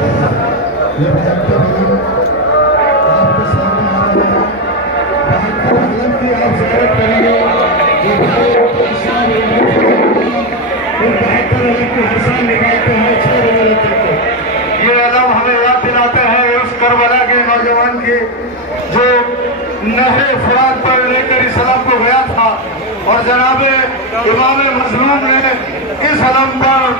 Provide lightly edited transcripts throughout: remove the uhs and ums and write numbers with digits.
یہ بہتر علم آپ کے سامنے آ رہا ہے. بہتر علم کی آپ زیارت کریں گے جو حساب بہتر علم کی حساب نکالتے ہیں 6 بجے تک. یہ علم ہمیں یاد دلاتے ہیں اس کربلا کے نوجوان کی جو نہر فرات پر لے کر اس علم کو گیا تھا اور جناب امام مظلوم نے اس علم پر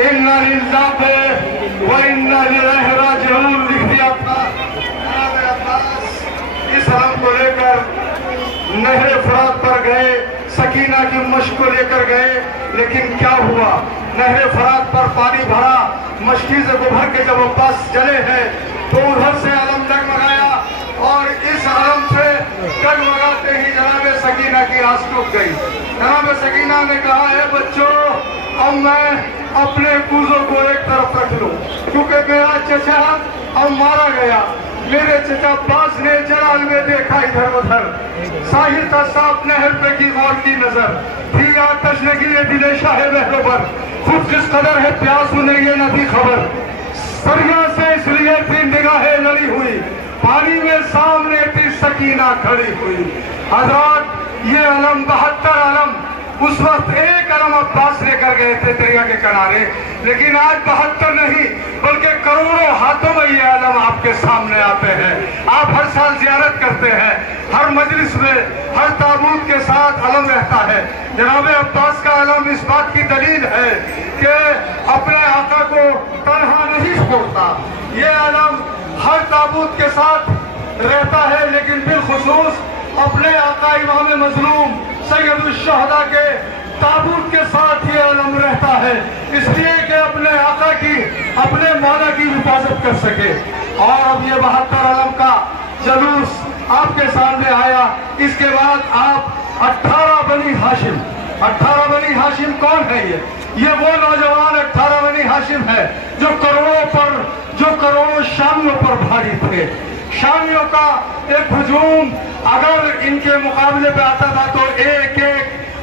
اِنَّا لِلَّهِ وَإِنَّا إِلَيْهِ رَاجِعُونَ لکھ دیا تھا. جناب عباس اس علم کو لے کر نہر فرات پر گئے, سکینہ کی مشق کو لے کر گئے, لیکن کیا ہوا؟ نہر فرات پر پانی بھرا, مشکیزے کو بھر کے جب عباس چلے ہیں تو ادھر سے علم ڈگمگایا اور اس علم سے ڈگمگاتے ہی جناب سکینہ کی آس ٹوٹ گئی. جناب سکینہ نے کہا ہے بچوں اب میں اپنے کوزوں کو ایک طرف رکھ لوں کیونکہ میرا چچا اب مارا گیا. میرے چچا باز نے جلال میں دیکھا ادھر ادھر, ساحل کا صاف نہر پہ کی غور کی نظر تھی, آتش لگی ہے دل شاہ مہرو پر, خود کس قدر ہے پیاس انہیں یہ نہ تھی خبر. سریا سے اس لیے تھی نگاہیں لڑی ہوئی, پانی میں سامنے تھی سکینہ کھڑی ہوئی. حضرات یہ علم 72 علم اس وقت ایک علم عباس لے کر گئے تھے دریا کے کنارے, لیکن آج 72 نہیں بلکہ کروڑوں ہاتھوں میں یہ علم آپ کے سامنے آتے ہیں. آپ ہر سال زیارت کرتے ہیں, ہر مجلس میں ہر تابوت کے ساتھ علم رہتا ہے. جناب عباس کا علم اس بات کی دلیل ہے کہ اپنے آقا کو تنہا نہیں چھوڑتا. یہ علم ہر تابوت کے ساتھ رہتا ہے, لیکن بالخصوص اپنے آقا امام مظلوم سید الشہداء کے تابوت کے ساتھ یہ علم رہتا ہے, اس لیے کہ اپنے آقا کی اپنے مولا کی حفاظت کر سکے. اور اب یہ 72 علم کا جلوس آپ کے سامنے آیا. اس کے بعد آپ 18 بنی ہاشم, 18 بنی ہاشم کون ہے؟ یہ وہ نوجوان 18 بنی ہاشم ہے جو کروڑوں شامیوں پر بھاری تھے. شامیوں کا ایک ہجوم اگر ان کے مقابلے پہ آتا تھا تو ایک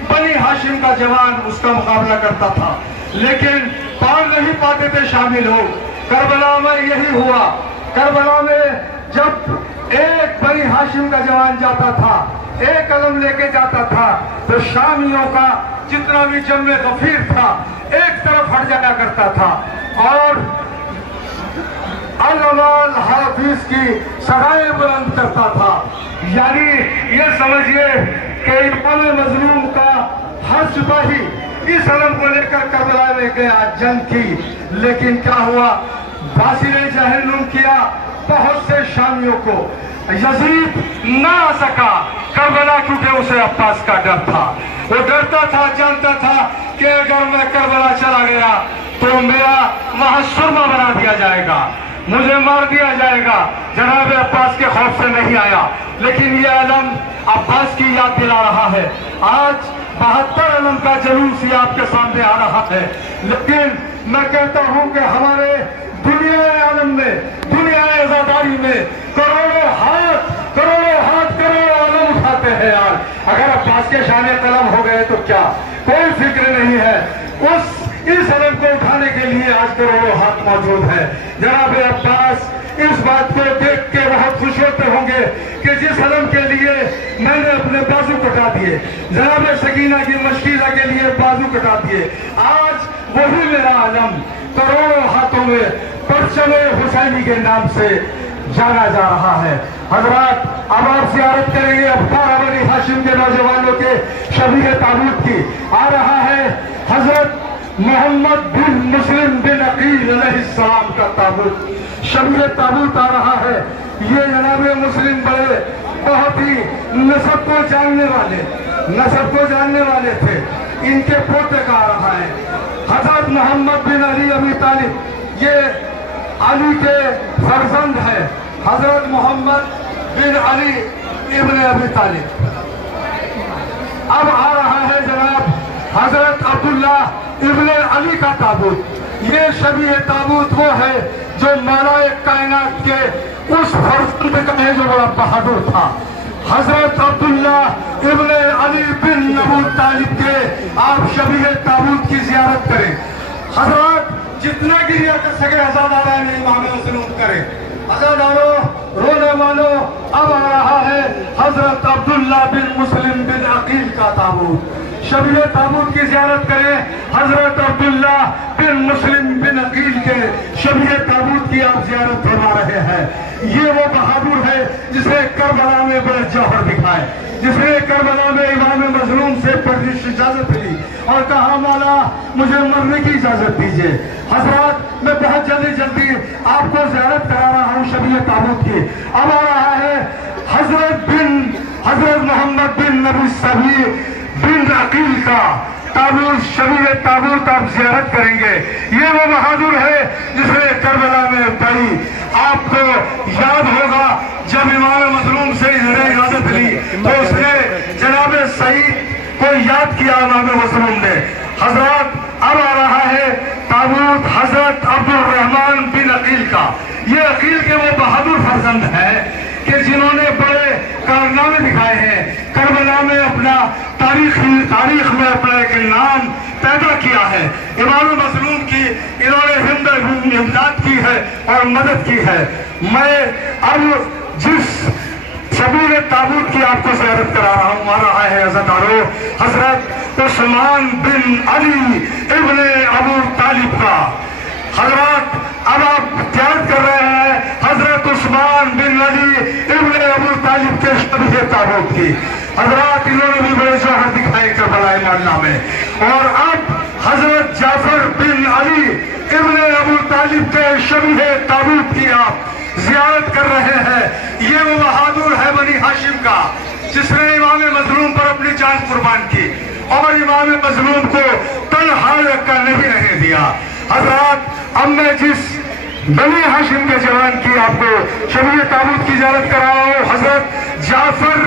بنی ہاشم کا جوان اس کا مقابلہ کرتا تھا, لیکن پار نہیں پاتے تھے شامی لوگ. کربلا میں یہی ہوا. کربلا میں جب ایک بنی ہاشم کا جوان جاتا تھا, ایک علم لے کے جاتا تھا, تو شامیوں کا جتنا بھی جمع غفیر تھا ایک طرف ہٹ جایا کرتا تھا اور علماء حافظ کی صدائیں بلند کرتا تھا. یعنی یہ سمجھئے کہ امام مظلوم کا ہر سپاہی اس علم کو لے کر کربلا میں گیا, جنگ کی, لیکن کیا ہوا؟ باسی نے جہنم کیا بہت سے شامیوں کو. یزید نہ آ سکا کربلا کیونکہ اسے عباس کا ڈر تھا. وہ ڈرتا تھا, جانتا تھا کہ اگر میں کربلا چلا گیا تو میرا وہاں سرما بنا دیا جائے گا, مجھے مار دیا جائے گا. جناب عباس کے خوف سے نہیں آیا, لیکن یہ علم عباس کی یاد دلا رہا ہے. آج 72 علم کا جلوس یہ آپ کے سامنے آ رہا ہے, لیکن میں کہتا ہوں کہ ہمارے دنیا عالم میں, دنیا عزاداری میں کروڑوں ہاتھ کروڑوں علم اٹھاتے ہیں. یار اگر عباس کے شان قلم ہو گئے تو کیا, کوئی فکر نہیں ہے. اس علم کو اٹھانے کے لیے آج کروڑوں ہاتھ موجود ہیں. جناب عباس اس بات کو دیکھ کے بہت خوش ہوتے ہوں گے کہ جس علم کے لیے میں نے اپنے بازو کٹا دیے, جناب سکینہ کی مشکیزہ کے لیے بازو کٹا دیے, آج وہی میرا علم کروڑوں ہاتھوں میں پرچم حسینی کے نام سے جانا جا رہا ہے. حضرات اب آپ زیارت کریں گے 18 بنی ہاشم کے نوجوانوں کے شبیہ تابوت کی. آ رہا ہے حضرت محمد بن مسلم بن عقیل علیہ السلام کا تابوت, شبیہ تابوت آ رہا ہے. یہ جناب مسلم بڑے بہت ہی نسب کو جاننے والے تھے. ان کے پوتے کا آ رہا ہے حضرت محمد بن علی ابی طالب, یہ علی کے فرزند ہے. حضرت محمد بن علی ابن ابی طالب. اب آ رہا ہے جناب حضرت عبداللہ ابن علی کا تابوت. یہ شبیہ تابوت وہ ہے جو مولا کائنات کے اس فرزند کا ہے جو بڑا بہادر تھا. حضرت عبداللہ ابن علی بن ابی طالب کے آپ شبیہ تابوت کی زیارت کریں. حضرات जितना गिरिया कर सके आजादारा ने इमाम मजलूम करे। आजादारो रोने वालों, अब आ रहा है हजरत अब्दुल्ला बिन मुस्लिम बिन अकील का ताबूत। शबीए ताबूत की ज़ियारत करें। हजरत अब्दुल्ला बिन मुस्लिम बिन अकील के शबीए ताबूत की आप ज़ियारत फरमा रहे हैं। ये वो बहादुर है जिसे करबला में बड़े जौहर दिखाए, जिसने करबला में इमाम मजलूम से परवरिश इजाजत ली और कहा मौला मुझे मरने की इजाजत दीजिए। हजरत मैं बहुत जल्दी आपको ज़ियारत करा रहा हूँ शबीए ताबूत की। अब आ रहा है हजरत मोहम्मद बिन नबी सभी बिन अकील का ताबूत, शबीए ताबूत आप ज़ियारत करेंगे। ये वो बहादुर है जिसने करबला में पड़ी। आपको याद होगा जब इमाम मजलूम से इसने इजाजत ली तो उसने जनाब सईद को याद किया इमाम मजलूम ने। हजरत अब आ रहा है ताबूत हजरत अब्दुल रहमान बिन अकील का। ये अकील के वो बहादुर फर्जंद है कि जिन्होंने बड़े कारनामे दिखाए हैं, करबला में अपना तारीख में अपना एक नाम पैदा किया है। इमाम मजलूम की इन्होंने इमदाद की है और मदद की है। मैं अब जिस शबीए ताबूत की आपको ज़ियारत करा रहा है अज़ादारो, हजरत उस्मान बिन अली इब्ने अबू तालिब का। हजरत अब आप याद कर रहे हैं हजरत उस्मान बिन अली इब्ने अबू तालिब के शबीए ताबूत की। हजरत इन्होंने भी बड़े जौहर दिखाए करबला मोहल्ला में। और अब हजरत जाफर बिन अली इब्ने अबू तालिब के शबीए ताबूत की आप ज़ियारत कर रहे हैं। ये वो बहादुर है बनी हाशिम का जिसने इमाम मजलूम पर अपनी जान कुर्बान की और इमाम मजलूम को तन्हा करने भी नहीं दिया। हजरत अब मैं जिस बनी हाशिम के जवान की आपको शबीए ताबूत की ज़ियारत करा रहा हूँ, हजरत जाफर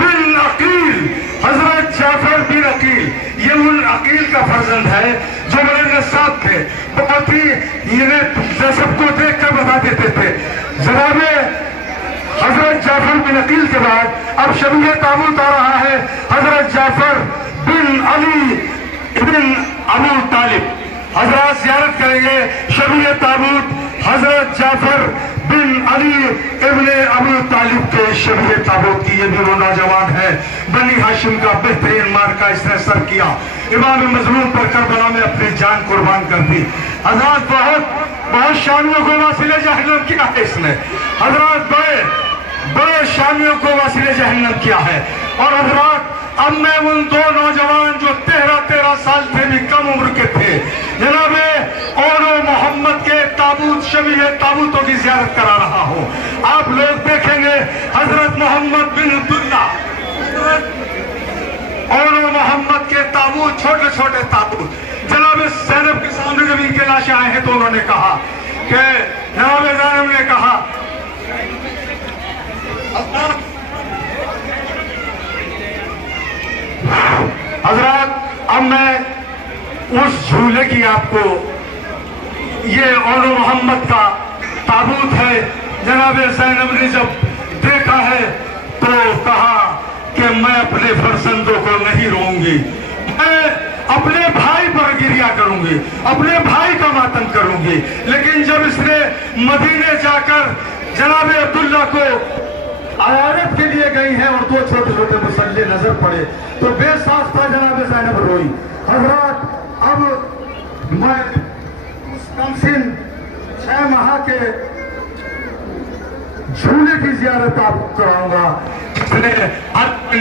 बिन अकील। हजरत जाफर बिन अकील ये उन अकील का फर्जंद है जो बड़े नसाब थे, बहुत ही इन्हें सबको देख कर बता देते थे। जनाबे हजरत जाफर बिन अकील के बाद अब शबीए ताबूत आ रहा है हजरत जाफर बिन अली बिन अबू तालिब। हजरत ज़ियारत करेंगे शबीए ताबूत हजरत जाफर बिन अली इब्ने अबू तालिब के शबीए ताबूत की। ये भी वो नौजवान है बनी हाशिम का बेहतरीन मार्का इसने सर किया, इमाम मजलूम पर करबला में अपनी जान कुर्बान कर दी। हजरत बहुत शामियों को वासिले जहन्नम किया है इसने। हजरत बड़े शामियों को वासिले जहन्नम किया है। और हजरत अब मैं उन दो नौजवान जो 13 साल से भी कम उम्र के थे जनाबे और मोहम्मद के ताबूत शबीए ताबूतों की ज़ियारत करा रहा हूँ। आप लोग देखेंगे हजरत मोहम्मद बिन अब्दुल्ला और मोहम्मद के ताबूत छोटे छोटे ताबूत जनाब ज़ैनब के सामने जब इनके लाशें आए हैं तो उन्होंने कहा कि जनाब ज़ैनब ने कहा हजरत अब मैं उस झूले की आपको ये और मोहम्मद का ताबूत है जनाब ज़ैनब ने जब देखा है तो कहा कि मैं अपने फर्जंदों को नहीं रोऊंगी, मैं अपने भाई पर गिरिया करूंगी, अपने भाई का मातम करूंगी। लेकिन जब इसने मदीने जाकर जनाब अब्दुल्ला को आयारत के लिए गई है और दो छोटे छोटे मुसल्ले नजर पड़े तो बेसाख्ता जनाब ज़ैनब रोई। हजरत अब मैं उस कमसिन 6 माह के झूले की ज़ियारत आपको कराऊंगा जिसने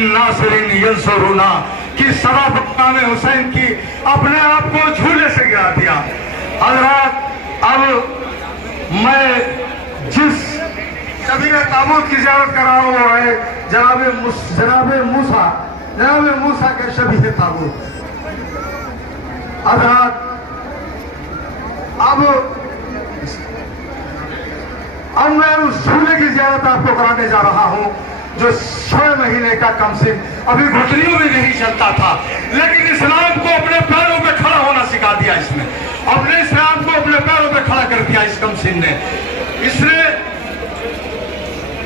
नासिरीन यंसुरुना की सवा बख्ताम हुसैन की अपने आप को झूले से गिरा दिया। हजरत अब मैं जिस शबीए ताबूत की ज़ियारत करा रहा हूँ वो है जनाब मूसा के शबीए ताबूत। हजरत अब मैं उस झूले की ज़ियारत आपको कराने जा रहा हूँ जो 6 महीने का कमसिन अभी घुटनियों में नहीं चलता था, लेकिन इस्लाम को अपने पैरों पे खड़ा होना सिखा दिया इसने, अपने इस्लाम को अपने पैरों पे खड़ा कर दिया इस कमसिन ने। इसने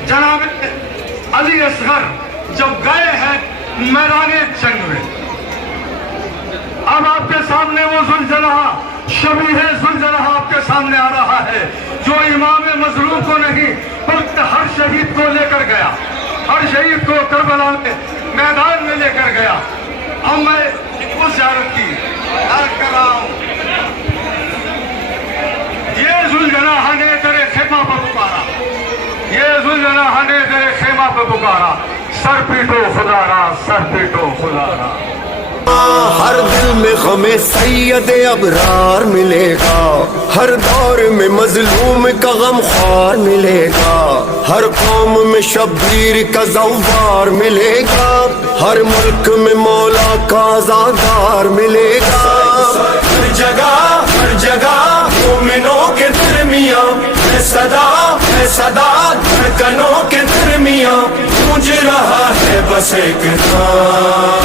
जनाब अली असगर जब गए हैं मैदान जंग में, अब आपके सामने वो ज़ुलजलहा शबीह ज़ुलजलाह आपके सामने आ रहा है, जो इमाम मजलूम को नहीं बल्कि हर शहीद को लेकर गया, हर शहीद को करबला में मैदान में लेकर गया। अब मैं उस ज़ियारत की अर्ज़ कर रहा हूँ। ये ज़ुलजलाह ने तेरे खेमा पर पुकारा, ये ज़ुलजलाह ने तेरे खेमा पर पुकारा, सर पीटो खुदारा, सर पीटो खुदारा। हर दिल में हमें सैयद अबरार मिलेगा, हर दौर में मजलूम का गमख्वार मिलेगा, हर कौम में शब्बीर का ज़व्वार मिलेगा, हर मुल्क में मौला का आज़ादार मिलेगा। हर जगह मोमिनों के दरमियां है सदा धड़कनों के दरमियां गूंज रहा है बस एक नाम,